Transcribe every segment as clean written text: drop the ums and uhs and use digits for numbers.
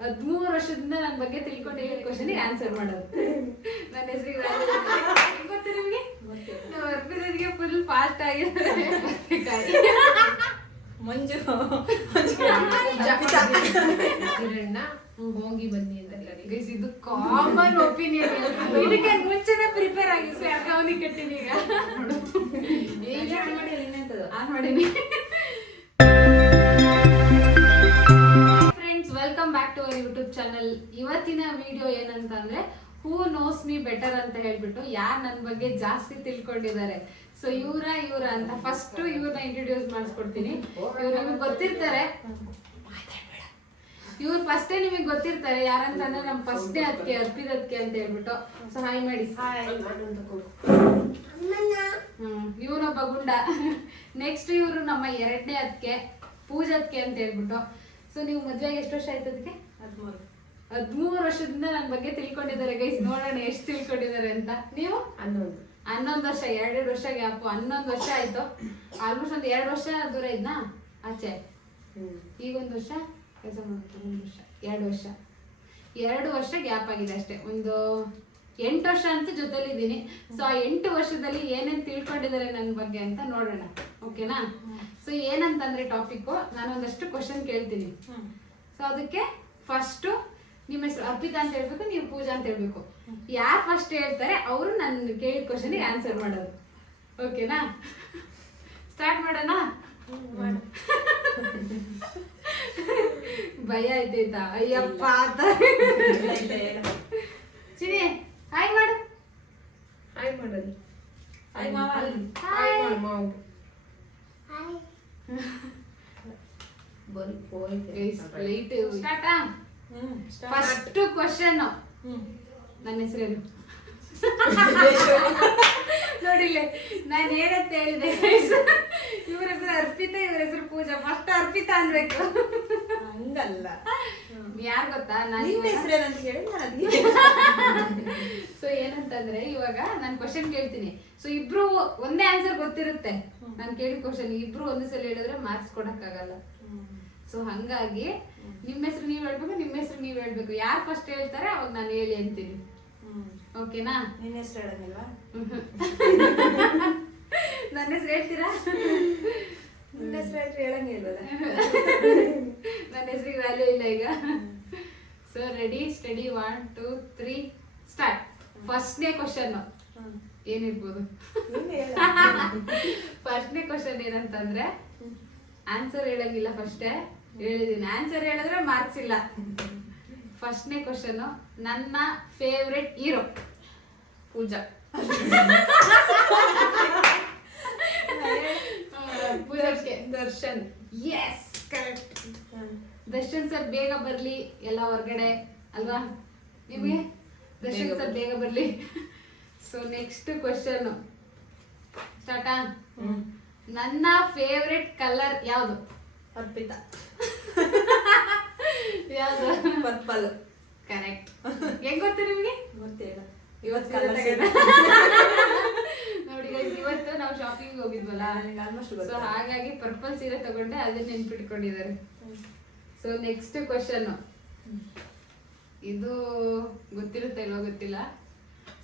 13 ವರ್ಷದಿಂದ ನನ್ನ ಬಗ್ಗೆ ತಿಳ್ಕೊಂಡಿರೋ ಕ್ವಶನ್ಗೆ ಆನ್ಸರ್ ಮಾಡೋದು. ನನ್ನ ಹೆಸರಿಗೆ ಗೊತ್ತಾ ನಿಮಗೆ? ನಾವು ಅರ್ಪಿತನಿಗೆ ಫುಲ್ ಫಾಸ್ಟ್ ಆಗಿದ್ದಾರೆ. ಮಂಜು ಕಿರಣ್ಣ ಹೋಗಿ ಬನ್ನಿ ಅಂತ ಗೈಸ್ ಇದು ಕಾಮನ್ ಒಪಿನಿಯನ್. ಇದಕ್ಕೆ ಮುಂಚೆನೇ ಪ್ರಿಪೇರ್ ಆಗಿ ಸರ್ ಅವನಿಗೆ ಕಟ್ಟಿನಿ ಈಗ ಆನ್ ಮಾಡೀನಿ. Friends, welcome back to our YouTube channel. ಇವತ್ತಿನ ವಿಡಿಯೋ ಏನಂತಂದ್ರೆ ಹೂ ನೋಸ್ ಮೀ ಬೆಟರ್ ಅಂತ ಹೇಳ್ಬಿಟ್ಟು ಯಾರು ನನ್ನ ಬಗ್ಗೆ ಜಾಸ್ತಿ ತಿಳ್ಕೊಂಡಿದ್ದಾರೆ. ಸೊ ಇವರ ಅಂತ ಫಸ್ಟ್ ಇವ್ರನ್ನ ಇಂಟ್ರೊಡ್ಯೂಸ್ ಮಾಡಿಸ್ಕೊಡ್ತೀನಿ. ಇವ್ರು ನಿಮಗೆ ಗೊತ್ತಿರ್ತಾರೆ, ಇವ್ರು ಫಸ್ಟೇ ನಿಮಗೆ ಗೊತ್ತಿರ್ತಾರೆ ಯಾರಂತಂದ್ರೆ ನಮ್ಮ ಫಸ್ಟ್ ಡೇ ಅದಕ್ಕೆ ಅರ್ಪಿದಕ್ಕೆ ಅಂತ ಹೇಳ್ಬಿಟ್ಟು. ಸೊ ಹಾಯ್ ಮಾಡಿ. ಇವನೊಬ್ಬ ಗುಂಡ. ನೆಕ್ಸ್ಟ್ ಇವರು ನಮ್ಮ 2ನೇ ಅದಕ್ಕೆ ಪೂಜತ್ಕೆ ಅಂತ ಹೇಳ್ಬಿಟ್ಟು. ಸೊ ನೀವು ಮದುವೆಗೆ ಎಷ್ಟು ವರ್ಷ ಆಯ್ತು? ಅದಕ್ಕೆ 13 ವರ್ಷದಿಂದ ನನ್ನ ಬಗ್ಗೆ ತಿಳ್ಕೊಂಡಿದ್ದಾರೆ ಗೈಸ್. ನೋಡೋಣ ಎಷ್ಟು ತಿಳ್ಕೊಂಡಿದ್ದಾರೆ ಅಂತ. ನೀವು 11 ವರ್ಷ, 2 ವರ್ಷ ಗ್ಯಾಪ್, 11 ವರ್ಷ ಆಯ್ತು. ಆಲ್ಮೋಸ್ಟ್ ಒಂದು 2 ವರ್ಷ ದೂರ ಇದ್ನಾ ಆಚೆ. ಈಗ 1 ವರ್ಷ ಕೆಲಸ ಮಾಡ್ತಾರೆ. 1 ವರ್ಷ 2 ವರ್ಷ ಗ್ಯಾಪ್ ಆಗಿದೆ ಅಷ್ಟೇ. ಒಂದು 8 ವರ್ಷ ಅಂತೂ ಜೊತೆಲಿದ್ದೀನಿ. ಸೊ ಆ 8 ವರ್ಷದಲ್ಲಿ ಏನೇನು ತಿಳ್ಕೊಂಡಿದ್ದಾರೆ ನನ್ನ ಬಗ್ಗೆ ಅಂತ ನೋಡೋಣ. ಓಕೆನಾ? ಸೊ ಏನಂತಂದ್ರೆ ಟಾಪಿಕ್ಕು, ನಾನು ಒಂದಷ್ಟು ಕ್ವಶನ್ ಕೇಳ್ತೀನಿ. ಸೊ ಅದಕ್ಕೆ ಫಸ್ಟು ನಿಮ್ಮ ಹೆಸರು ಅರ್ಪಿತಾ ಅಂತ ಹೇಳ್ಬೇಕು, ನೀವು ಪೂಜಾ ಅಂತ ಹೇಳ್ಬೇಕು. ಯಾರು ಫಸ್ಟ್ ಹೇಳ್ತಾರೆ ಅವರು ನಾನು ಕೇಳಿದ ಕ್ವಶನ್ಗೆ ಆನ್ಸರ್ ಮಾಡೋದು. ಓಕೆನಾ? ಸ್ಟಾರ್ಟ್ ಮಾಡೋಣ. ಭಯ ಆಯ್ತಾಯ್ತಾ? ಅಯ್ಯಪ್ಪ ಅಂತ ಚಿನಿ ಹಾಯ್ ಮಾಡು. ಹಾಯ್ ಮಾಡೋದು. ಹಾಯ್ ಮಾವ. ಹಾಯ್ ಮಾಡು ಮಾವು. ಬರೀ ಲೈಟ್ ಸ್ಟಾರ್ಟಾ? ಫಸ್ಟ್ ಕ್ವಶನ್, ನನ್ನ ಹೆಸರೇನು? ನೋಡಿಲ್ಲ ನಾನು ಏನಂತ ಹೇಳಿದೆ. ಇವ್ರ ಹೆಸರು ಅರ್ಪಿತಾ, ಇವ್ರ ಹೆಸರು ಪೂಜಾ. ಫಸ್ಟ್ ಅರ್ಪಿತಾ ಅನ್ಬೇಕು. ಹಂಗಲ್ಲ, ಯಾರು ಗೊತ್ತಾ? ನಾನು ಹೆಸರೇನಂತ ಹೇಳಿ ನಾನು. ಸೊ ಏನಂತಂದ್ರೆ ಇವಾಗ ನಾನು ಕ್ವಶನ್ ಕೇಳ್ತೀನಿ. ಸೊ ಇಬ್ರು ಒಂದೇ ಆನ್ಸರ್ ಗೊತ್ತಿರುತ್ತೆ. ನಾನು ಕೇಳಿದ ಕ್ವಶನ್ ಇಬ್ರು ಒಂದೇ ಸಲ ಹೇಳಿದ್ರೆ ಮಾರ್ಕ್ಸ್ ಕೊಡಕ್ಕಾಗಲ್ಲ. ಸೊ ಹಂಗಾಗಿ ನಿಮ್ಮ ಹೆಸರು ನೀವು ಹೇಳ್ಬೇಕು, ನಿಮ್ಮ ಹೆಸರು ನೀವು ಹೇಳ್ಬೇಕು. ಯಾರು ಫಸ್ಟ್ ಹೇಳ್ತಾರೆ ಅವಾಗ ನಾನು ಹೇಳಿ ಅಂತೀನಿ. ಓಕೆನಾ? ನಿನ್ನ ಹೆಸರು ಹೇಳಂಗಿಲ್ವಾ? ನನ್ನ ಹೆಸರು ಹೇಳ್ತೀರಾ? ನಿನ್ನ ಹೆಸರು ಹೇಳಿದ್ರೆ ಹೇಳಂಗಿಲ್ವಲ್ಲ. ನನ್ನ ಹೆಸರಿಗೆ ವ್ಯಾಲ್ಯೂ ಇಲ್ಲ ಈಗ. So ready, study, 1 2 3 start. ಫಸ್ಟ್ನೇ ಕ್ವಶನ್ ಏನಿರ್ಬೋದು? ಫಸ್ಟ್ನೇ ಕ್ವಶನ್ ಏನಂತಂದ್ರೆ ಆನ್ಸರ್ ಹೇಳಂಗಿಲ್ಲ. ಫಸ್ಟೇ ಹೇಳಿದೀನಿ, ಆನ್ಸರ್ ಹೇಳಿದ್ರೆ ಮಾರ್ಕ್ಸ್ ಇಲ್ಲ. ಫಸ್ಟ್ನೇ ಕ್ವಶನ್, ನನ್ನ favourite hero? Pooja. Darshan. Yes, correct. Darshan sir ಬೇಗ ಬರ್ಲಿ ಎಲ್ಲ ಹೊರಗಡೆ ಅಲ್ವಾ ನಿಮಗೆ? ದರ್ಶನ್ ಸರ್ ಬೇಗ ಬರ್ಲಿ. ಸೊ ನೆಕ್ಸ್ಟ್ ಕ್ವಶನ್ ಸ್ಟಾರ್ಟಾ? ನನ್ನ ಫೇವ್ರೆಟ್ ಕಲರ್ ಯಾವುದು? ಅರ್ಪಿತಾ. ಯಾವುದು? ಪರ್ಪಲ್. ಕರೆಕ್ಟ್. ಹೆಂಗ್ ಗೊತ್ತು ನಿಮಗೆ? ಗೊತ್ತಿಲ್ಲ. ಇವತ್ತು ನೋಡಿ ಗೈಸ್, ಇವತ್ತು ನಾವು ಶಾಪಿಂಗ್ ಹೋಗಿದ್ವಲ್ಲ, ಸೊ ಹಾಗಾಗಿ ಪರ್ಪಲ್ ಸೀರೆ ತಗೊಂಡೆ, ಅದನ್ನ ನೆನ್ಪಿಟ್ಕೊಂಡಿದ್ದಾರೆ. ಸೊ ನೆಕ್ಸ್ಟ್ ಕ್ವಶನ್, ಇದು ಗೊತ್ತಿರುತ್ತೆ ಇಲ್ವೋ ಗೊತ್ತಿಲ್ಲ.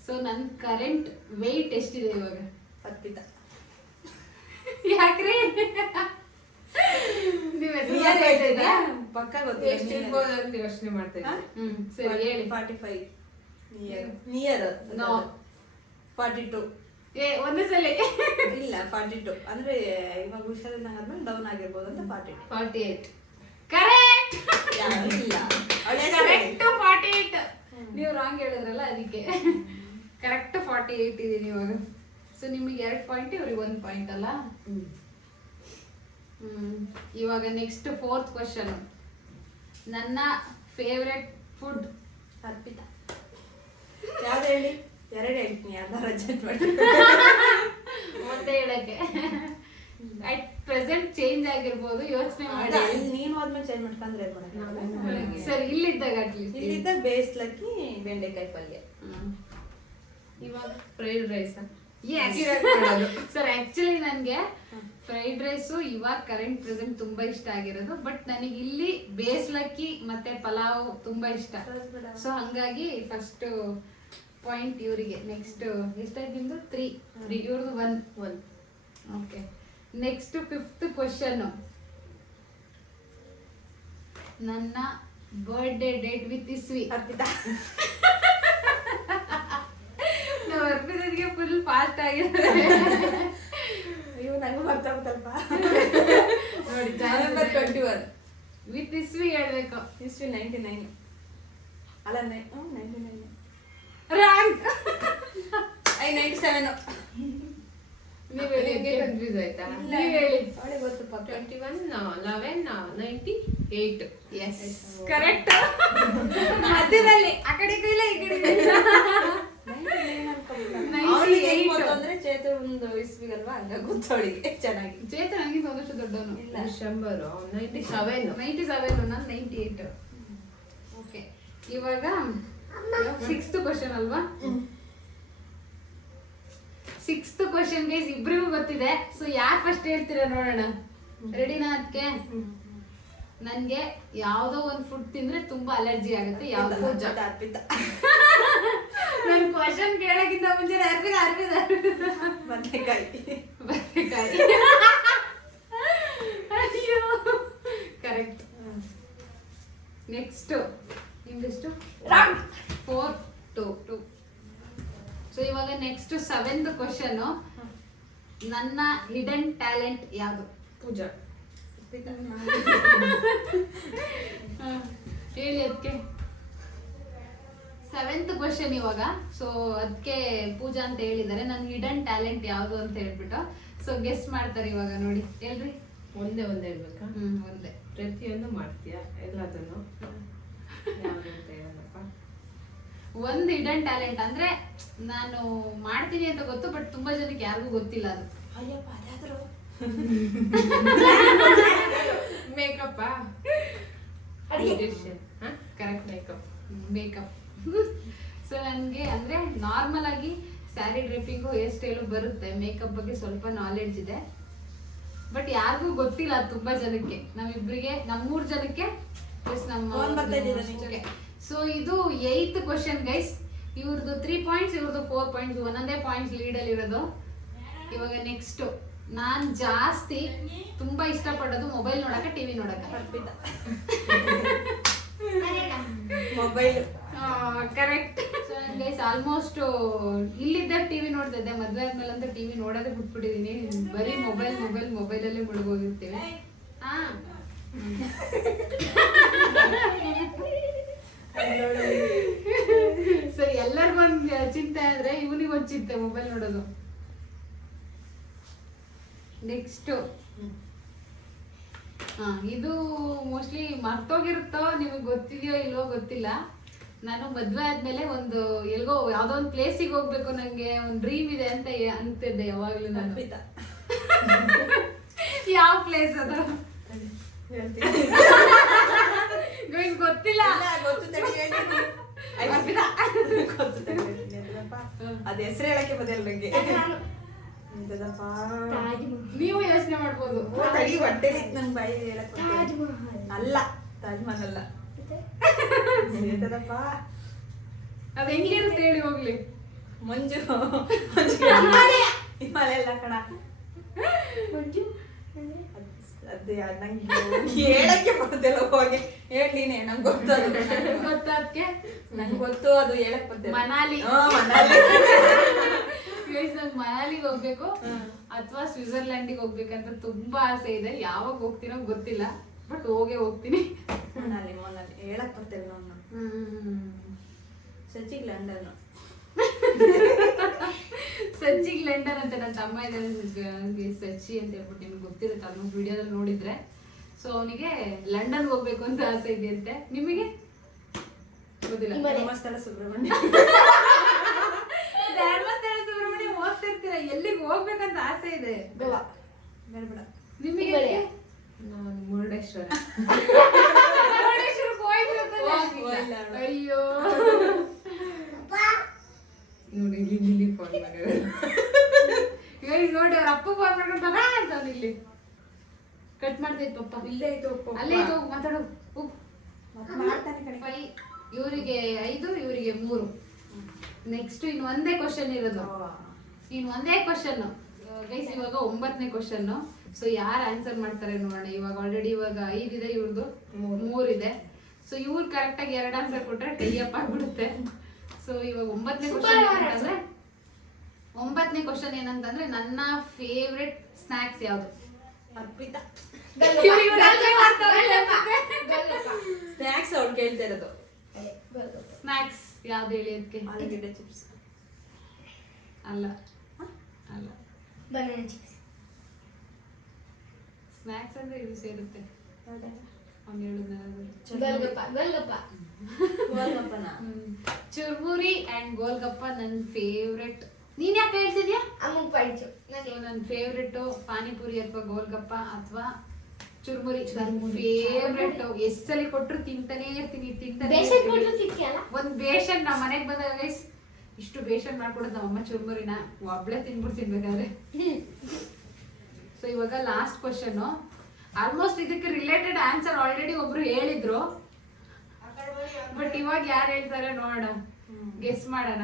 ಸೊ ನನ್ನ ಕರೆಂಟ್ ವೆಯ್ಟ್ ಎಷ್ಟಿದೆ ಇವಾಗ? ಅರ್ಪಿತಾ. ಯಾಕ್ರಿ? ಪಕ್ಕ ಗೊತ್ತಿಲ್ಲ. ಎಷ್ಟಿರ್ಬೋದು ಅಂತ ಯೋಚನೆ ಮಾಡ್ತಾ ಇದ್ದೆ. ಸರಿ ಹೇಳಿ. 45 ನಿಯರ್. ನೋ, 42. ಒಂದೇ ಸಲ ಇಲ್ಲ, 42 ಅಂದ್ರೆ ಇವಾಗ ಹುಷಾರಿಲ್ಲ ಆದ್ಮೇಲೆ ಡೌನ್ ಆಗಿರ್ಬೋದು ಅಂತ 42. 48. ಕರೆಕ್ಟ್. ಇಲ್ಲ, ಕರೆಕ್ಟ್ 48. ನೀವು ರಾಂಗ್ ಹೇಳಿದ್ರಲ್ಲ ಅದಕ್ಕೆ. ಕರೆಕ್ಟ್ 48 ಇದೀನಿ ಇವಾಗ. ಸೊ ನಿಮಗೆ 2 ಪಾಯಿಂಟ್, ಇವ್ರಿಗೆ 1 ಪಾಯಿಂಟ್ ಅಲ್ಲ? ಇವಾಗ ನೆಕ್ಸ್ಟ್ 4th ಕ್ವಶನ್, ನನ್ನ ಫೇವ್ರೆಟ್ ಫುಡ್? ಅರ್ಪಿತಾ. ಯಾವ್ದು ಹೇಳಿ? 2 ಹೇಳ್ತೀನಿ, ಯಾವ್ದಾರು ಅಡ್ಜಸ್ಟ್ ಮಾಡಿ. ಒಂದೇ ಹೇಳಕ್ಕೆ ಅಟ್ ಪ್ರೆಸೆಂಟ್ ಚೇಂಜ್ ಆಗಿರ್ಬೋದು, ಯೋಚನೆ ಮಾಡಿ. ನೀನು ಹೋದ್ಮೇಲೆ ಚೇಂಜ್ ಮಾಡ್ಕೊಂಡ್ರೆ ಸರ್ ಇಲ್ಲಿದ್ದಾಗ ಅಟ್ಲೀಸ್ಟ್ ಇಲ್ಲಿದ್ದಾಗ ಬೇಯಿಸ್ಲಕ್ಕಿ ಬೆಂಡೆಕಾಯಿ ಪಲ್ಯ. ಇವಾಗ ಫ್ರೈಡ್ ರೈಸ್. ಸರ್ ಆಕ್ಚುಲಿ ನನಗೆ ಫ್ರೈಡ್ ರೈಸು ಇವಾಗ ಕರೆಂಟ್ ಪ್ರೆಸೆಂಟ್ ತುಂಬಾ ಇಷ್ಟ ಆಗಿರೋದು. ಬಟ್ ನನಗೆ ಇಲ್ಲಿ ಬೇಸ್ಲಕ್ಕಿ ಮತ್ತೆ ಪಲಾವ್ ತುಂಬಾ ಇಷ್ಟ. ಸೊ ಹಂಗಾಗಿ ಫಸ್ಟ್ ಪಾಯಿಂಟ್ ಇವರಿಗೆ. ನೆಕ್ಸ್ಟ್ ಎಷ್ಟಾಯ್ತು ನಿಮ್ದು? 3 ಇವ್ರದ್ದು 1. Okay, next 5th question. ನನ್ನ ಬರ್ಡೇ ಡೇಟ್ ವಿತ್ ಇಸ್ವಿ. ಅರ್ಪಿತಾ ನಾವು ಅರ್ಪಿತನಿಗೆ ಫುಲ್ ಫಾಸ್ಟ್ ಆಗಿದೆ. ಅಯ್ಯೋ ನಂಗೂ ಬರ್ತಾಗುತ್ತಲ್ಪ. ನೋಡಿ, November 21 ವಿತ್ ಇಸ್ವಿ ಹೇಳ್ಬೇಕು. ಇಸ್ವಿ 99 ಅಲ್ಲ 99 ರಾಂಗ್. 97. ನೀವು ಹೇಳಿ, ನಿಮ್ಗೆ ಕನ್ಫ್ಯೂಸ್ ಆಯ್ತಾ? ನೀವು ಹೇಳಿ. ಅವಳಿಗೆ ಗೊತ್ತು ಪಕ್ಕ. 21, 11, 98. Yes, correct. ಮಧ್ಯದಲ್ಲಿ ಆ ಕಡೆಗೂ ಇಲ್ಲ ಈ ಕಡೆಗೂ ಇಲ್ಲ. 99 ಅವಳಿಗೆ ಹೆಂಗ್ ಗೊತ್ತು ಅಂದ್ರೆ ಚೇತು ಒಂದು ಇಸ್ವಿಗಲ್ವಾ, ಹಂಗ ಗೊತ್ತು ಅವಳಿಗೆ ಚೆನ್ನಾಗಿ. ಚೇತನ್ ನನಗಿಂತ ಒಂದಷ್ಟು ದೊಡ್ಡವನು. ಇಲ್ಲ. ಡಿಸೆಂಬರ್ 97. 97, ನಾನು 98. ಓಕೆ, ಇವಾಗ 6th ಕ್ವಶನ್ ಅಲ್ವಾ? 6th ಕ್ವಶನ್ ಗೈಸ್ ಇಬ್ರಿಗೂ ಗೊತ್ತಿದೆ. ಸೊ ಯಾರು ಫಸ್ಟ್ ಹೇಳ್ತೀರಾ ನೋಡೋಣ. ರೆಡಿನಾ? ಅದಕ್ಕೆ ನನ್ಗೆ ಯಾವ್ದೋ ಒಂದು ಫುಡ್ ತಿಂದ್ರೆ ತುಂಬಾ ಅಲರ್ಜಿ ಆಗುತ್ತೆ. ಯಾವ್ದು? ಅರ್ಪಿತಾ ನನ್ ಕ್ವಶನ್ ಕೇಳಕ್ಕಿಂತ ಮುಂಚೆ ಬದನೆಕಾಯಿ. ಅಯ್ಯೋ, ಕರೆಕ್ಟ್. ನೆಕ್ಸ್ಟ್ ನಿಮ್ದೆಷ್ಟು? 4, 2. ಸೊ ಇವಾಗ ನೆಕ್ಸ್ಟ್ 7th ಕ್ವಶನ್. ನನ್ನ ಹಿಡನ್ ಟ್ಯಾಲೆಂಟ್ ಯಾವುದು? ಪೂಜಾ. ಹೇಳಿ ಅದಕ್ಕೆ. 7th ಕ್ವಶನ್ ಇವಾಗ. ಸೊ ಅದಕ್ಕೆ ಪೂಜಾ ಅಂತ ಹೇಳಿದ್ದಾರೆ. ನನ್ನ ಹಿಡನ್ ಟ್ಯಾಲೆಂಟ್ ಯಾವುದು ಅಂತ ಹೇಳ್ಬಿಟ್ಟು ಸೊ ಗೆಸ್ ಮಾಡ್ತಾರೆ ಇವಾಗ. ನೋಡಿ ಹೇಳ್ರಿ. ಒಂದೇ ಹೇಳ್ಬೇಕಾ? ಒಂದೇ. ಪ್ರತಿಯೊಂದು ಮಾಡ್ತೀಯಾ ಎಲ್ಲದನ್ನು? ಯಾವ್ದು ಅಂತ ಹೇಳಪ್ಪ. ಒಂದು ಹಿಡನ್ ಟ್ಯಾಲೆಂಟ್ ಅಂದ್ರೆ ನಾನು ಮಾಡ್ತೀನಿ ಅಂತ ಗೊತ್ತು, ಬಟ್ ತುಂಬಾ ಜನಕ್ಕೆ ಯಾರಿಗೂ ಗೊತ್ತಿಲ್ಲ ಅದು. ಅಯ್ಯಪ್ಪ ಅದಾದ್ರು ಮೇಕಪ್. Correct, makeup. ಸೊ ನನಗೆ ಅಂದ್ರೆ ನಾರ್ಮಲ್ ಆಗಿ ಸ್ಯಾರಿ ಡ್ರೆಪ್ಪಿಂಗು, ಹೇರ್ ಸ್ಟೈಲು ಬರುತ್ತೆ. ಮೇಕಪ್ ಬಗ್ಗೆ ಸ್ವಲ್ಪ ನಾಲೆಡ್ಜ್ ಇದೆ, ಬಟ್ ಯಾರಿಗೂ ಗೊತ್ತಿಲ್ಲ ಅದು ತುಂಬಾ ಜನಕ್ಕೆ. ನಮ್ಮಿಬ್ರಿಗೆ, ನಮ್ಮ 3 ಜನಕ್ಕೆ ಪ್ಲಸ್ ನಮ್ಮ. ಸೊ ಇದು 8th ಕ್ವಶನ್ ಗೈಸ್. ಇವ್ರದ್ದು 3 ಪಾಯಿಂಟ್ಸ್, ಇವ್ರದ್ದು 4 ಪಾಯಿಂಟ್ಸ್. ಒಂದೊಂದೇ ಪಾಯಿಂಟ್ಸ್ ಲೀಡಲ್ಲಿ ಇರೋದು. ಇವಾಗ ನೆಕ್ಸ್ಟ್, ನಾನ್ ಜಾಸ್ತಿ ತುಂಬಾ ಇಷ್ಟಪಡೋದು ಮೊಬೈಲ್ ನೋಡಕ, ಟಿವಿ ನೋಡಕ. Arpita mobile. Correct. So guys almost ಇಲ್ಲಿದ್ದಾಗ ಟಿವಿ ನೋಡ್ತಿದ್ದೆ. ಮದ್ವೆ ಆದ್ಮೇಲೆ ಅಂತ ಟಿವಿ ನೋಡೋದೇ ಬಿಟ್ಬಿಟ್ಟಿದೀನಿ. ಬರೀ ಮೊಬೈಲಲ್ಲೇ ಮುಳುಗೋಗಿರ್ತೀವಿ. ಹಾ, ಸೊ ಎಲ್ಲರಿಗೊಂದು ಚಿಂತೆ ಆದ್ರೆ ಇವನಿಗೊಂದು ಚಿಂತೆ ಮೊಬೈಲ್ ನೋಡೋದು. ನೆಕ್ಸ್ಟ್ ಇದು ಮೋಸ್ಟ್ಲಿ ಮರ್ತೋಗಿರುತ್ತೋ, ನಿಮಗೆ ಗೊತ್ತಿದೆಯೋ ಇಲ್ವೋ ಗೊತ್ತಿಲ್ಲ. ನಾನು ಮದ್ವೆ ಆದ್ಮೇಲೆ ಒಂದು ಎಲ್ಗೋ ಯಾವ್ದೋ ಒಂದು ಪ್ಲೇಸಿಗೆ ಹೋಗ್ಬೇಕು, ನಂಗೆ ಒಂದು ಡ್ರೀಮ್ ಇದೆ ಅಂತ ಅಂತಿದ್ದೆ ಯಾವಾಗ್ಲೂ ನಾನು. ಯಾವ ಪ್ಲೇಸ್ ಅದು? ಗೊತ್ತಿಲ್ಲ. ಅದ ಹೆಸರು ಹೇಳಕ್ಕೆ ಬದಲ್ ನಂಗೆ. ನೀವು ಯೋಚನೆ ಮಾಡ್ಬೋದು. ಹೊಟ್ಟೆಲಿ ನನ್ ಬಾಯಿ ಹೇಳಕ್ ಅಲ್ಲ, ತಾಜ್ ಮಹಲ್ ಅಲ್ಲ. ಅದ್ ಹೆಂಗಿರುತ್ತೆ ಹೇಳಿ ಹೋಗ್ಲಿ. ಮಂಜು ಹಿಮಾಲಯ ಎಲ್ಲ ಕಣ. ಅದೇ ನಂಗೆ ಹೇಳಕ್ಕೆ ಬರ್ತಿಲ್ಲ. ಹೋಗಿ ಹೇಳ್ತೀನಿ, ನಂಗೆ ಗೊತ್ತು. ಗೊತ್ತಾದ್ಕೆ ನಂಗೆ ಗೊತ್ತು, ಅದು ಹೇಳಕ್ ಬರ್ತಿಲ್ಲ. ಮನಾಲಿ. ಮನಾಲಿ. ನಂಗೆ ಮನಾಲಿಗೆ ಹೋಗ್ಬೇಕು ಅಥವಾ ಸ್ವಿಟ್ಜರ್ಲ್ಯಾಂಡಿಗೆ ಹೋಗ್ಬೇಕಂತ ತುಂಬಾ ಆಸೆ ಇದೆ. ಯಾವಾಗ ಹೋಗ್ತೀನೋ ಗೊತ್ತಿಲ್ಲ, ಬಟ್ ಹೋಗ್ತೀನಿ. ಮನಾಲಿ ಹೇಳಕ್ ಬರ್ತಿಲ್ಲ ನಾನು. ಸಚಿಗ್ ಲಂಡನ್. ಸಚ್ಚಿಗೆ ಲಂಡನ್ ಅಂತ ನನ್ನ ತಮ್ಮ ಇದ್ದಾನೆ ಸಚ್ಚಿ ಅಂತ ಹೇಳ್ಬಿಟ್ಟು, ನಿಮ್ಗೆ ಗೊತ್ತಿರುತ್ತೆ ಆಲ್ಮೋಸ್ಟ್ ವಿಡಿಯೋದಲ್ಲಿ ನೋಡಿದ್ರೆ. ಸೊ ಅವನಿಗೆ ಲಂಡನ್ ಹೋಗ್ಬೇಕು ಅಂತ ಆಸೆ ಇದೆಯಂತೆ. ನಿಮಗೆ ಗೊತ್ತಿಲ್ಲ? ಧರ್ಮಸ್ಥಳ ಸುಬ್ರಹ್ಮಣ್ಯ. ಧರ್ಮಸ್ಥಳ ಸುಬ್ರಹ್ಮಣ್ಯ ಹೋಗ್ತಿರ್ತೀರ, ಎಲ್ಲಿಗೆ ಹೋಗ್ಬೇಕಂತ ಆಸೆ ಇದೆ? ಗೋವಾ. ಬೇಡ. ನಿಮಗೆ? ನಾನು ಮುರುಡೇಶ್ವರ. ಅಯ್ಯೋ ನೋಡಿ ಇಲ್ಲಿ ಫೋನ್ ಮಾಡಿ ನೋಡಿ, ಅವ್ರ ಅಪ್ಪ ಫೋನ್ ಮಾಡ್ಕೊಂಡ ಅಂತ ಇಲ್ಲಿ ಕಟ್ ಮಾಡ್ತೈತ್ ಪಪ್ಪ. ಇಲ್ಲೇ ಇತ್ತು ಪಪ್ಪ. ಅಲ್ಲೇ ಇದು ಮಾತಾಡು. ಮತ್ತೆ ಮಾಡ್ತಾನೆ ಕಣೆ. 5 ಇವರಿಗೆ 5 ಇವರಿಗೆ 3. ನೆಕ್ಸ್ಟ್ ಇನ್ನು ಒಂದೇ ಕ್ವಶನ್ ಇರೋದು. ಇನ್ನು ಒಂದೇ ಕ್ವಶನ್ ಗೈಸ್. ಇವಾಗ 9ನೇ ಕ್ವಶನ್. ಸೊ ಯಾರು ಆನ್ಸರ್ ಮಾಡ್ತಾರೆ ನೋಡೋಣ. ಇವಾಗ ಆಲ್ರೆಡಿ ಇವಾಗ 5 ಇದೆ, ಇವ್ರದ್ದು 3 ಇದೆ. ಸೊ ಇವ್ರು ಕರೆಕ್ಟ್ ಆಗಿ 2 ಆನ್ಸರ್ ಕೊಟ್ರೆ ಟೈ ಅಪ್ ಆಗ್ಬಿಡುತ್ತೆ. ಸೊ ಇವಾಗ 9ನೇ ಕ್ವಶನ್ ಏನಂತಂದ್ರೆ 9ನೇ ಕ್ವಶನ್ ಏನಂತಂದ್ರೆ ನನ್ನ ಫೇವ್ರೆಟ್ ಸ್ನಾಕ್ಸ್ ಯಾವುದು? ಅರ್ಪಿತಾ ಗೋಲ್ಗಪ್ಪ. ಸ್ನಾಕ್ಸ್ ಅವ್ಳು ಕೇಳ್ತಾ ಇರೋದು. ಸ್ನಾಕ್ಸ್ ಯಾವ್ದು ಹೇಳಿ ಅದಕ್ಕೆ? ಆಲೂಗೆಡ್ಡೆ ಚಿಪ್ಸ್ ಅಲ್ಲ ಅಲ್ಲ, ಬನಾನಾ ಚಿಪ್ಸ್. ಸ್ನಾಕ್ಸ್ ಅಂದ್ರೆ ಇದು ಸೇರುತ್ತೆ. ಅವ್ನು ಗೋಲ್ಗಪ್ಪನ ಚುರ್ಮುರಿ ಅಂಡ್ ಗೋಲ್ಗಪ್ಪ ನನ್ನ ಫೇವ್ರೆಟ್. ನೀನ್ ಯಾಕೆ ಹೇಳ್ತಿದ್ಯಾ? ಅಮ್ಮಂಗ್ ಪಾಯ್ತು. ನನ್ನ ಫೇವ್ರೆಟ್ ಪಾನಿಪುರಿ ಅಥವಾ ಗೋಲ್ಗಪ್ಪ ಅಥವಾ ಚುರ್ಮುರಿ ನನ್ನ ಫೇವ್ರೆಟ್. ಎಷ್ಟ್ ಸಲ ಕೊಟ್ರು ತಿಂತಾನೆ ಇರ್ತೀನಿ, ಬೇಸನ್ ಕೊಟ್ಟು ತಿಂತೀಯಲ್ಲ? ಒಂದ್ ಬೇಷನ್ ನಮ್ಮ ಮನೆಗ್ ಬಂದಾಗ ಗೈಸ್ ಇಷ್ಟು ಬೇಷನ್ ಮಾಡ್ಕೊಡೋದು ನಮ್ಮಮ್ಮ ಚುರ್ಮುರಿನ ಒಬ್ಳೆ ತಿನ್ಬಿಡ್ತೀನಿ ಬೇಕಾದ್ರೆ. ಸೊ ಇವಾಗ ಲಾಸ್ಟ್ ಕ್ವಶನ್. ಆಲ್ಮೋಸ್ಟ್ ಇದಕ್ಕೆ ರಿಲೇಟೆಡ್ ಆನ್ಸರ್ ಆಲ್ರೆಡಿ ಒಬ್ರು ಹೇಳಿದ್ರು, ಬಟ್ ಇವಾಗ ಯಾರು ಹೇಳ್ತಾರೆ ನೋಡೋಣ, ಗೆಸ್ ಮಾಡೋಣ.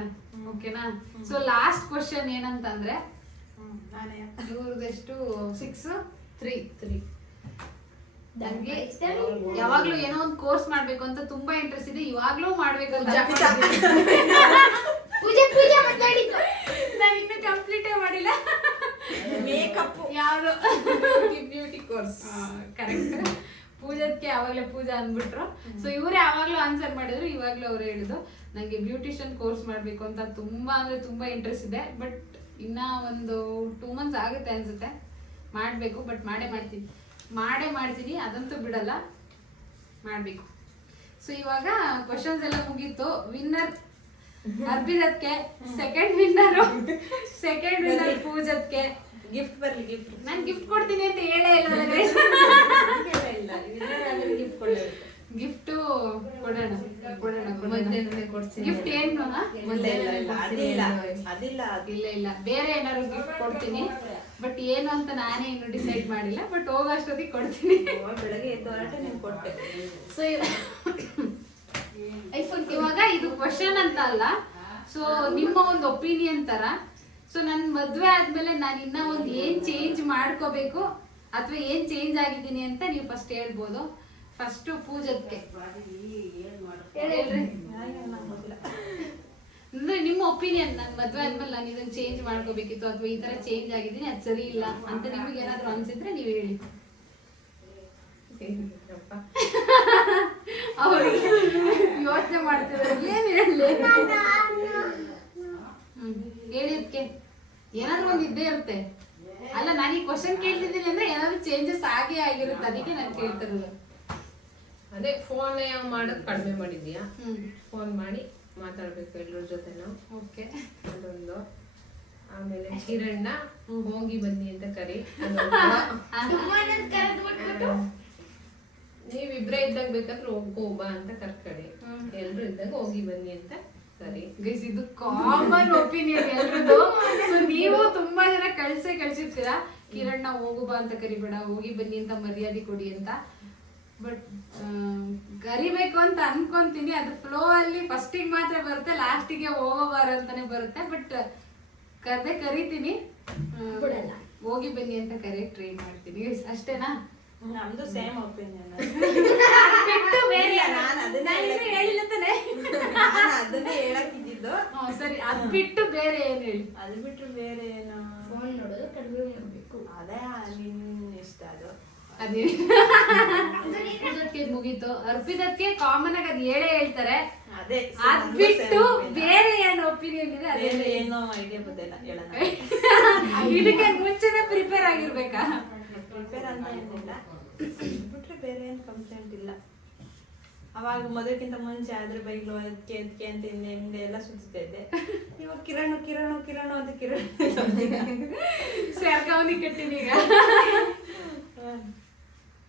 ಓಕೆನಾ? ಸೊ ಲಾಸ್ಟ್ ಕ್ವಶನ್ ಏನಂತಂದ್ರೆ ಇವ್ರದೆಷ್ಟು 6 3 ನನಗೆ ಯಾವಾಗ್ಲೂ ಏನೋ ಒಂದು ಕೋರ್ಸ್ ಮಾಡ್ಬೇಕು ಅಂತ ತುಂಬಾ ಇಂಟ್ರೆಸ್ಟ್ ಇದೆ. ಇವಾಗ್ಲೂ ಮಾಡ್ಬೇಕು ಅಂತ ಪೂಜೆ ಮಾತಾಡಿದ್ದು ನಾನು ಇನ್ನೂ ಕಂಪ್ಲೀಟೇ ಮಾಡಿಲ್ಲ. ಮೇಕಪ್ ಯಾವ್ದು ಬ್ಯೂಟಿ ಕೋರ್ಸ್. ಕರೆಕ್ಟ್. ಪೂಜಾದ್ಕೆ ಯಾವಾಗ್ಲೇ ಪೂಜಾ ಅಂದ್ಬಿಟ್ರು. ಸೊ ಇವರೇ ಯಾವಾಗ್ಲೂ ಆನ್ಸರ್ ಮಾಡಿದ್ರು, ಇವಾಗ್ಲೂ ಅವ್ರು ಹೇಳಿದ್ರು ನಂಗೆ ಬ್ಯೂಟಿಷಿಯನ್ ಕೋರ್ಸ್ ಮಾಡ್ಬೇಕು ಅಂತ ತುಂಬಾ ಅಂದ್ರೆ ತುಂಬಾ ಇಂಟ್ರೆಸ್ಟ್ ಇದೆ. ಬಟ್ ಇನ್ನ ಒಂದು 2 months ಆಗುತ್ತೆ ಅನ್ಸುತ್ತೆ ಮಾಡ್ಬೇಕು. ಬಟ್ ಮಾಡೇ ಮಾಡ್ತೀನಿ, ಅದಂತೂ ಬಿಡಲ್ಲ, ಮಾಡ್ಬೇಕು. ಸೊ ಇವಾಗ ಕ್ವಶನ್ಸ್ ಎಲ್ಲ ಮುಗೀತು. ವಿನ್ನರ್ ಅರ್ಪಿತಕ್ಕೆ, ಸೆಕೆಂಡ್ ವಿನ್ನರ್ ಪೂಜತ್ಗೆ. ಗಿಫ್ಟ್ ಬರ್ಲಿ. ಗಿಫ್ಟ್ ನಾನು ಗಿಫ್ಟ್ ಕೊಡ್ತೀನಿ ಅಂತ ಹೇಳೇ ಇಲ್ಲ. ಗಿಫ್ಟ್ ಕೊಡಬೇಕು. ಗಿಫ್ಟ್ ಕೊಡೋಣ. ಮಧ್ಯಾಹ್ನನೇ ಕೊಡ್ತೀನಿ. ಗಿಫ್ಟ್ ಏನು? ಇಲ್ಲ ಬೇರೆ ಏನಾದ್ರು ಗಿಫ್ಟ್ ಕೊಡ್ತೀನಿ. ಬಟ್ ಏನು ಅಂತ ನಾನೇ ಇನ್ನು ಡಿಸೈಡ್ ಮಾಡಿಲ್ಲ. ಬಟ್ ಹೋಗೋಷ್ಟೊತ್ತಿಗೆ ಕೊಡ್ತೀನಿ. ಬೆಳಗ್ಗೆ ಎದ್ದು ಹೊರಟೆ ನೀನು ಕೊಟ್ಟೆ. ಸೊ ಇವಾಗ ಇದು ಕ್ವಶನ್ ಅಂತ ಅಲ್ಲ, ಸೊ ನಿಮ್ಮ ಒಂದು ಒಪಿನಿಯನ್ ತರ. ಸೊ ನನ್ನ ಮದ್ವೆ ಆದ್ಮೇಲೆ ನಾನು ಇನ್ನ ಒಂದು ಏನ್ ಚೇಂಜ್ ಮಾಡ್ಕೋಬೇಕು ಅಥವಾ ಏನ್ ಚೇಂಜ್ ಆಗಿದ್ದೀನಿ ಅಂತ ನೀವು ಫಸ್ಟ್ ಹೇಳ್ಬೋದು. ಫಸ್ಟ್ ಪೂಜತ್ಗೆ ಅಂದ್ರೆ ನಿಮ್ಮ ಒಪಿನಿಯನ್. ನನ್ನ ಮದ್ವೆ ಆದ್ಮೇಲೆ ನಾನು ಇದನ್ನ ಚೇಂಜ್ ಮಾಡ್ಕೋಬೇಕಿತ್ತು ಅಥವಾ ಈ ತರ ಚೇಂಜ್ ಆಗಿದ್ದೀನಿ, ಅದು ಸರಿ ಇಲ್ಲ ಅಂತ ನಿಮಗೆ ಏನಾದ್ರು ಅನ್ಸಿದ್ರೆ ನೀವು ಹೇಳಿ. ಅವ್ರು ಯೋಚನೆ ಮಾಡ್ತಿದ್ದಾರೆ ಏನ್ ಹೇಳಿ. ಹೇಳಿದ್ಕೆ ಏನಾದ್ರು ಒಂದು ಇದ್ದೇ ಇರುತ್ತೆ ಅಲ್ಲ. ನಾನು ಈ ಕ್ವಶನ್ ಕೇಳ್ತಿದ್ದೀನಿ ಅಂದ್ರೆ ಏನಾದ್ರು ಚೇಂಜಸ್ ಆಗೇ ಆಗಿರುತ್ತೆ, ಅದಕ್ಕೆ ನಾನು ಕೇಳ್ತಿರೋದು. ಅದೇ ಫೋನ್ ಮಾಡೋದು ಕಡಿಮೆ ಮಾಡಿದ್ಯಾ? ಫೋನ್ ಮಾಡಿ ಮಾತಾಡ್ಬೇಕು ಎಲ್ಲರ ಜೊತೆ ನಾವು. ಓಕೆ, ಅದೊಂದು. ಆಮೇಲೆ ಕಿರಣ್ಣ ಹೋಗಿ ಬನ್ನಿ ಅಂತ ಕರಿ. ನೀವಿಬ್ರೇ ಇದ್ದಾಗ ಬೇಕಾದ್ರೆ ಹೋಗ್ಬಾ ಅಂತ ಕರ್ಕಡಿ. ಎಲ್ರು ಇದ್ದಾಗ ಹೋಗಿ ಬನ್ನಿ ಅಂತ ಕರಿ. ಗೈಸ್ ಇದು ಕಾಮನ್ ಒಪಿನಿಯನ್ ಎಲ್ರದ್ದು. ಸೊ ನೀವು ತುಂಬಾ ಜನ ಕಳ್ಸಿರ್ತೀರಾ ಕಿರಣ್ಣ ಹೋಗು ಬಾ ಅಂತ ಕರಿಬೇಡ, ಹೋಗಿ ಬನ್ನಿ ಅಂತ ಮರ್ಯಾದೆ ಕೊಡಿ ಅಂತ. ಬಟ್ ಕರಿಬೇಕು ಅಂತ ಅನ್ಕೊಂತೀನಿ. ಅದು ಫ್ಲೋ ಅಲ್ಲಿ ಫಸ್ಟಿಗೆ ಮಾತ್ರ ಬರುತ್ತೆ, ಲಾಸ್ಟಿಗೆ ಹೋಗೋಬಾರ ಅಂತಾನೆ ಬರುತ್ತೆ. ಬಟ್ ಕರಿತೀನಿ, ಹೋಗಿ ಬನ್ನಿ ಅಂತ ಕರೆಯಕ್ ಟ್ರೈ ಮಾಡ್ತೀನಿ. ಅಷ್ಟೇನಾ? ನಮ್ದು ಸೇಮ್ ಒಪಿನಿಯನ್. ಬಿಟ್ಟು ಬೇರೆ ನಾನು ಅದನ್ನೇ ಹೇಳಿಲ್ಲ ತಾನೆ. ಅದನ್ನೇ ಹೇಳಕ್ ಇದ್ದಿದ್ದು. ಸರಿ, ಅದ್ ಬಿಟ್ಟು ಬೇರೆ ಏನ್ ಹೇಳಿ. ಅದು ಬಿಟ್ರೆ ಬೇರೆ ಏನು? ಫೋನ್ ನೋಡೋದು ಕಡಿಮೆ ಮಾಡಬೇಕು. ಅದೇ ನಿನ್ನ ಇಷ್ಟ. ಅದು ಅದೇ ಮುಗೀತು. ಅರ್ಪಿತಕ್ಕೆ ಕಾಮನ್ ಆಗಿ ಅದ್ ಹೇಳ್ತಾರೆ. ಅದೇ ಅದ್ ಬಿಟ್ಟು ಬೇರೆ ಏನು ಒಪಿನಿಯನ್ ಇದೆ ಅದೇ ಬೇರೆ ಏನೋ ಐಡಿಯಾ ಬಂದಿಲ್ಲ ಹೇಳೋಣ. ಇದಕ್ಕೆ ಮುಂಚೆನೆ ಪ್ರಿಪೇರ್ ಆಗಿರ್ಬೇಕಾ? ಪ್ರಿಪೇರ್ ಅಂತ ಏನಿಲ್ಲ, ಬಿಟ್ರೆ ಬೇರೆ ಏನು ಕಂಪ್ಲೇಂಟ್ ಇಲ್ಲ. ಅವಾಗ ಮದುವೆಗಿಂತ ಮುಂಚೆ ಆದ್ರೆ ಬೈಗ್ಲು ಅದಕ್ಕೆ ಅದಕ್ಕೆ ಅಂತ ಹಿಂದೆ ಎಲ್ಲ ಸುತ್ತಾ ಇದ್ದೆ. ಇವಾಗ ಕಿರಣ್ ಅದು ಕಿರಣ್ ಸೇರ್ಕವನಿ ಕಟ್ಟಿನಿ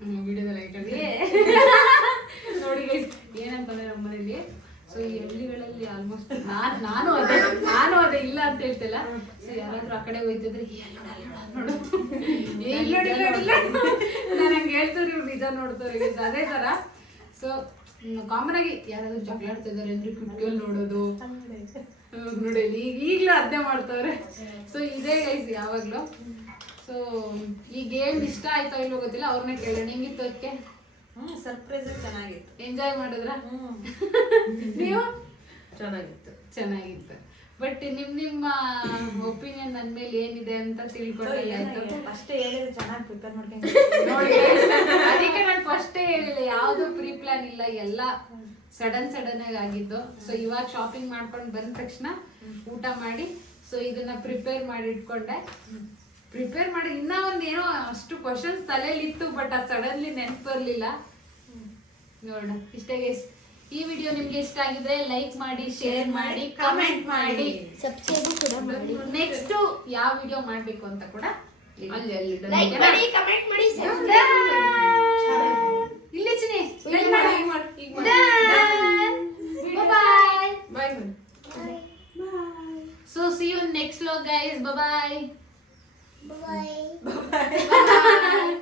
ಈಗ ವಿಡಿಯೋದಲ್ಲಿ ನೋಡಿ ಗೈಸ್ ಏನಂತಂದ್ರೆ ನಮ್ಮ ಮನೇಲಿ. ಸೊ ಈ ಹಳ್ಳಿಗಳಲ್ಲಿ ಆಲ್ಮೋಸ್ಟ್ ನಾನು ಅದೇ ಇಲ್ಲ ಅಂತ ಹೇಳ್ತಿಲ್ಲ. ಸೊ ಯಾರಾದ್ರೂ ಆ ಕಡೆ ಹೋಯ್ತಿದ್ರೆ ನೋಡು ಈಗ ನೋಡಿ ನಾನು ಹಂಗೆ ಹೇಳ್ತಾರೆ ಇವ್ರು ನಿಜ ನೋಡ್ತಾರೆ guys. ಅದೇ ತರ ಸೊ ಕಾಮನ್ ಆಗಿ ಯಾರಾದ್ರೂ ಜಗಳ ಆಡ್ತಿದ್ದಾರೆ ಅಂದ್ರೆ ಕಿಟ್ಕಿಯಲ್ಲಿ ನೋಡೋದು ನೋಡಿ ಈಗಲೂ ಅದೇ ಮಾಡ್ತಾರೆ. ಸೊ ಇದೇ ಗೈಸ್ ಯಾವಾಗ್ಲೂ. ಸೊ ಈ ಗೇಮ್ ಇಷ್ಟ ಆಯ್ತೋ ಇಲ್ವೋ ಗೊತ್ತಿಲ್ಲ, ಅವ್ರನ್ನ ಕೇಳೋಣ. ಹೆಂಗಿತ್ತು ಅದಕ್ಕೆ? ಸರ್ಪ್ರೈಸ್ ಚೆನ್ನಾಗಿತ್ತು. ಎಂಜಾಯ್ ಮಾಡಿದ್ರ ನೀವು? ಚೆನ್ನಾಗಿತ್ತು. ಚೆನ್ನಾಗಿತ್ತು. ಬಟ್ ನಿಮ್ಮ ಒಪಿನಿಯನ್ ನನ್ನ ಮೇಲೆ ಏನಿದೆ ಅಂತ ತಿಳ್ಕೊಂಡೆ ಆಯ್ತು. ಫಸ್ಟ್ ಹೇಳಿದ್ರೆ ಚೆನ್ನಾಗಿ ಪ್ರಿಪೇರ್ ಮಾಡ್ಕೊಂಡು ನೋಡಿ ಅದಕ್ಕೆ ನಾನು ಫಸ್ಟೇ ಹೇಳಿಲ್ಲ, ಯಾವುದು ಪ್ರೀ ಪ್ಲಾನ್ ಇಲ್ಲ, ಎಲ್ಲ ಸಡನ್ ಆಗಿ ಆಗಿದ್ದು. ಸೊ ಇವಾಗ ಶಾಪಿಂಗ್ ಮಾಡ್ಕೊಂಡು ಬಂದ ತಕ್ಷಣ ಊಟ ಮಾಡಿ ಸೊ ಇದನ್ನ ಪ್ರಿಪೇರ್ ಮಾಡಿ ಇಟ್ಕೊಂಡೆ. ಪ್ರಿಪೇರ್ ಮಾಡಿ ಇನ್ನ ಒಂದೇನೋ ಅಷ್ಟು ಕ್ವಶನ್ಸ್ ತಲೆಯಲ್ಲಿ ಇತ್ತು, ಬಟ್ ಅದು ಸಡನ್ಲಿ ನೆನ್ಪು ಬರಲಿಲ್ಲ. ನೋಡೋಣ ಇಷ್ಟೇ ಗೈಸ್. ಈ ವಿಡಿಯೋ ನಿಮ್ಗೆ ಇಷ್ಟ ಆಗಿದ್ರೆ ಲೈಕ್ ಮಾಡಿ, ಶೇರ್ ಮಾಡಿ, ಕಮೆಂಟ್ ಮಾಡಿ, ಸಬ್ಸ್ಕ್ರೈಬ್ ಕೂಡ ಮಾಡಿ. ನೆಕ್ಸ್ಟ್ ಯಾವ ವಿಡಿಯೋ ಮಾಡ್ಬೇಕು ಅಂತ ಕೂಡ ಅಲ್ಲಿ ಅಲ್ಲಿ ಲೈಕ್ ಮಾಡಿ, ಕಮೆಂಟ್ ಮಾಡಿ, ಸಬ್ಸ್ಕ್ರೈಬ್ ಇಲ್ಲಿ ಚಿನಿ ಬಾಯ್. ಬಾಯ್. So see you next vlog guys. Bye bye. Bye. Bye.